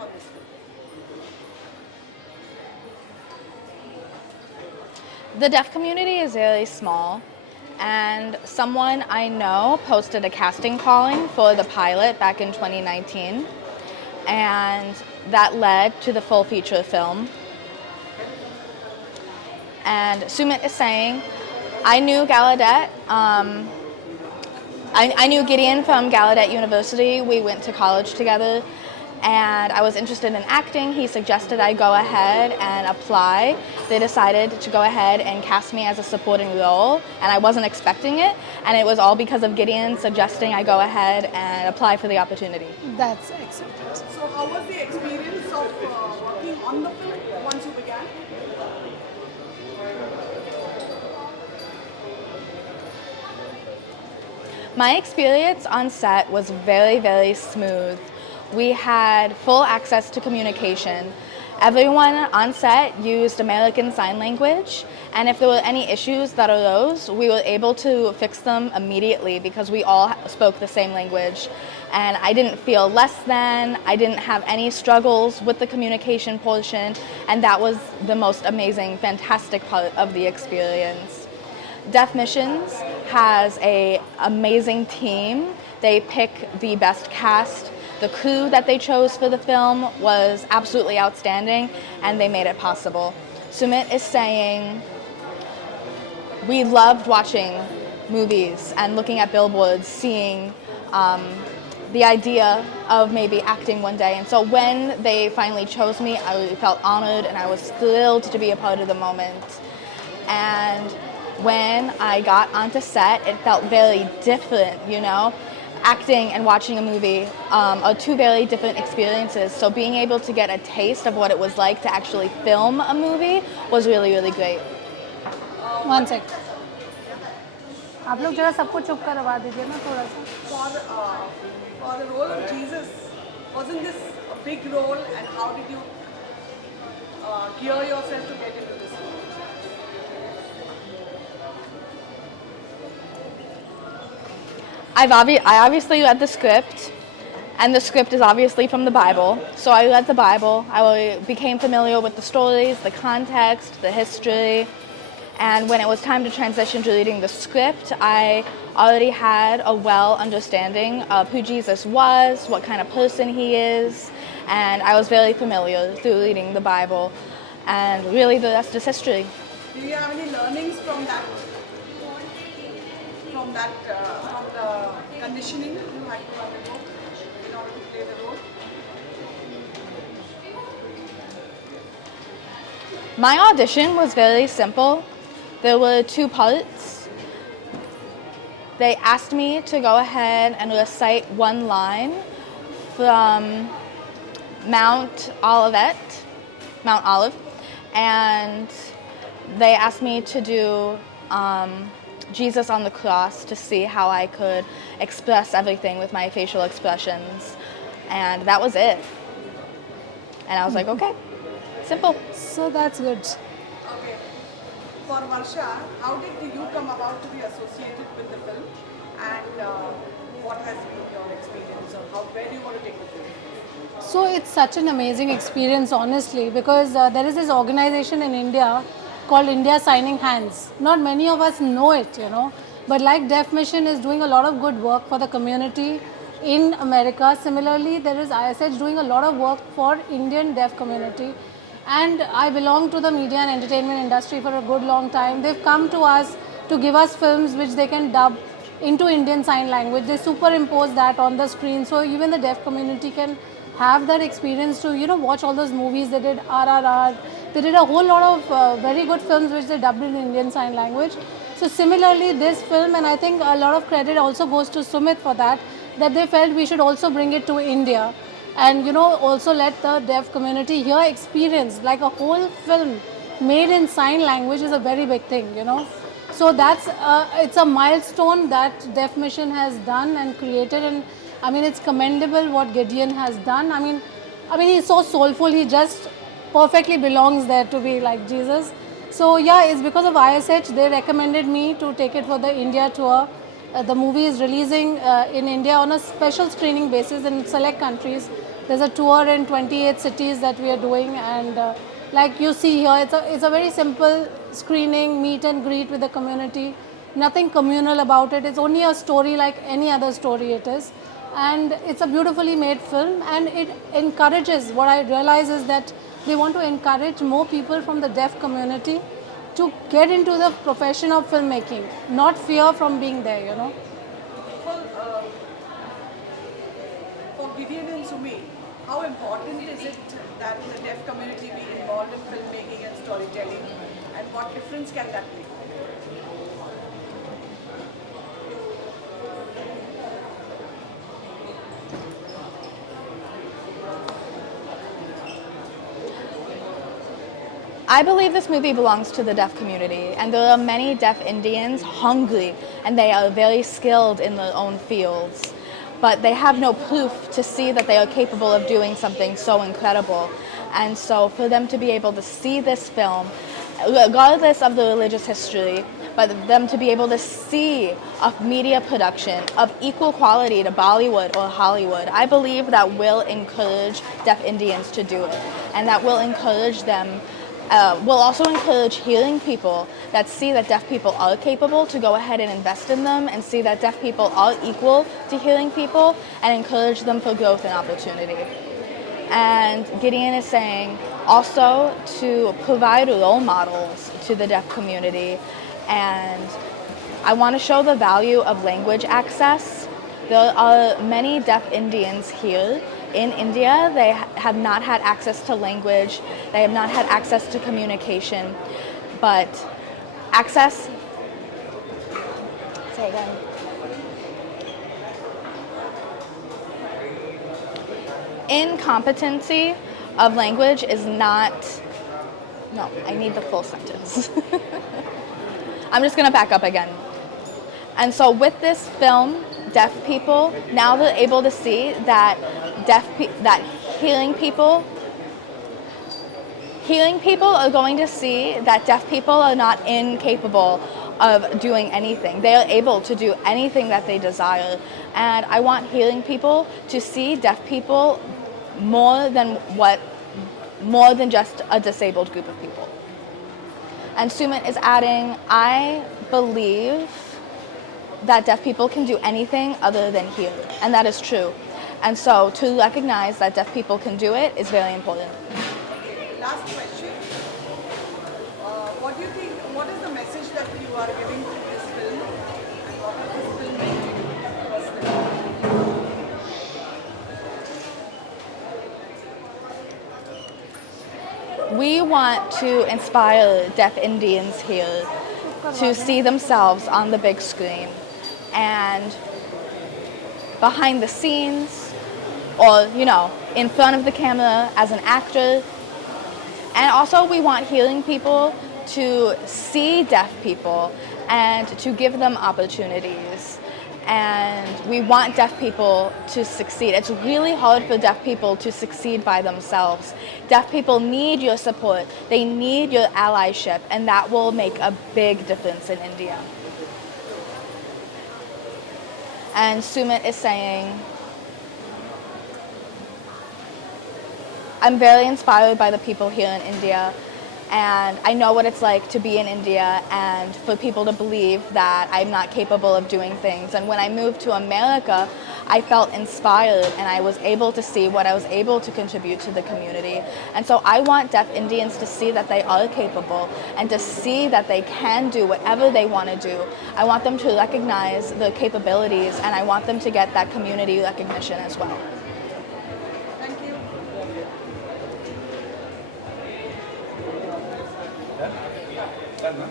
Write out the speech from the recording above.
for this film? The deaf community is really small, and someone I know posted a casting calling for the pilot back in 2019, and that led to the full feature film. And Sumit is saying, I knew Gallaudet. I knew Gideon from Gallaudet University. We went to college together, and I was interested in acting. He suggested I go ahead and apply. They decided to go ahead and cast me as a supporting role, and I wasn't expecting it, and it was all because of Gideon suggesting I go ahead and apply for the opportunity. That's excellent. So how was the experience of working on the film once you began? My experience on set was very, very smooth. We had full access to communication. Everyone on set used American Sign Language, and if there were any issues that arose, we were able to fix them immediately because we all spoke the same language. And I didn't feel less than, I didn't have any struggles with the communication portion, and that was the most amazing, fantastic part of the experience. Deaf Missions has an amazing team. They pick the best cast. The crew that they chose for the film was absolutely outstanding, and they made it possible. Sumit is saying, we loved watching movies and looking at billboards, seeing the idea of maybe acting one day. And so when they finally chose me, I really felt honored, and I was thrilled to be a part of the moment. And when I got onto set, it felt very different, you know? Acting and watching a movie are two very different experiences. So being able to get a taste of what it was like to actually film a movie was really, really great. One sec. आप लोग जरा सबको चुप करवा दीजिए ना थोड़ा सा. For the role of Jesus, wasn't this a big role, and how did you gear yourself to get into this role? I obviously read the script, and the script is obviously from the Bible. So I read the Bible. I became familiar with the stories, the context, the history. And when it was time to transition to reading the script, I already had a well understanding of who Jesus was, what kind of person he is, and I was very familiar through reading the Bible. And really the rest is history. Do you have any learnings from that? From the conditioning you had to undergo in order to play the role? My audition was very simple. There were two parts. They asked me to go ahead and recite one line from Mount Olive, and they asked me to do Jesus on the cross to see how I could express everything with my facial expressions. And that was it. And I was like, okay, simple. So that's good. Okay. For Varsha, how did you come about to be associated with the film, and what has been your experience, or where do you want to take the film? So it's such an amazing experience, honestly, because there is this organization in India called India Signing Hands. Not many of us know it, you know, but like Deaf Mission is doing a lot of good work for the community in America. Similarly, there is ISH doing a lot of work for Indian deaf community. And I belong to the media and entertainment industry for a good long time. They've come to us to give us films which they can dub into Indian Sign Language. They superimpose that on the screen, so even the deaf community can have that experience to, you know, watch all those movies. They did RRR. They did a whole lot of very good films which they dubbed in Indian Sign Language. So similarly, this film, and I think a lot of credit also goes to Sumit for that they felt we should also bring it to India, and you know, also let the deaf community here experience like a whole film made in sign language is a very big thing, you know. So that's it's a milestone that Deaf Mission has done and created, and I mean it's commendable what Gideon has done. I mean he's so soulful. He just perfectly belongs there to be like Jesus. So yeah, it's because of ISH they recommended me to take it for the India tour. The movie is releasing in India on a special screening basis in select countries There's a tour in 28 cities that we are doing, and like you see here, it's a very simple screening, meet and greet with the community. Nothing communal about it. It's only a story like any other story it is. And it's a beautifully made film, and it encourages, what I realize is that they want to encourage more people from the deaf community to get into the profession of filmmaking, not fear from being there, you know. For, uh, for Gideon and Sumit, how important is it that the deaf community be involved in filmmaking and storytelling, and what difference can that make? I believe this movie belongs to the deaf community, and there are many deaf Indians hungry, and they are very skilled in their own fields, but they have no proof to see that they are capable of doing something so incredible. And so for them to be able to see this film, regardless of the religious history, but them to be able to see a media production of equal quality to Bollywood or Hollywood, I believe that will encourage deaf Indians to do it, and that will encourage them. Will also encourage hearing people that see that deaf people are capable to go ahead and invest in them, and see that deaf people are equal to hearing people, and encourage them for growth and opportunity. And Gideon is saying also to provide role models to the deaf community, and I want to show the value of language access. There are many deaf Indians here in India. They have not had access to language, they have not had access to communication, but access, say again. Incompetency of language is not, no, I need the full sentence. I'm just gonna back up again. And so with this film, deaf people, now they're able to see that that hearing people are going to see that deaf people are not incapable of doing anything. They are able to do anything that they desire. And I want hearing people to see deaf people more than just a disabled group of people. And Sumit is adding, I believe that deaf people can do anything other than hear, and that is true. And so to recognize that deaf people can do it is very important. Last question. What do you think, what is the message that you are giving to this film, and what is this film meant to you personally? We want to inspire deaf Indians here to see themselves on the big screen and behind the scenes, or in front of the camera as an actor. And also we want hearing people to see deaf people and to give them opportunities. And we want deaf people to succeed. It's really hard for deaf people to succeed by themselves. Deaf people need your support. They need your allyship, and that will make a big difference in India. And Sumit is saying, I'm very inspired by the people here in India, and I know what it's like to be in India and for people to believe that I'm not capable of doing things. And when I moved to America, I felt inspired, and I was able to see what I was able to contribute to the community. And so I want deaf Indians to see that they are capable and to see that they can do whatever they want to do. I want them to recognize their capabilities, and I want them to get that community recognition as well. Thank you.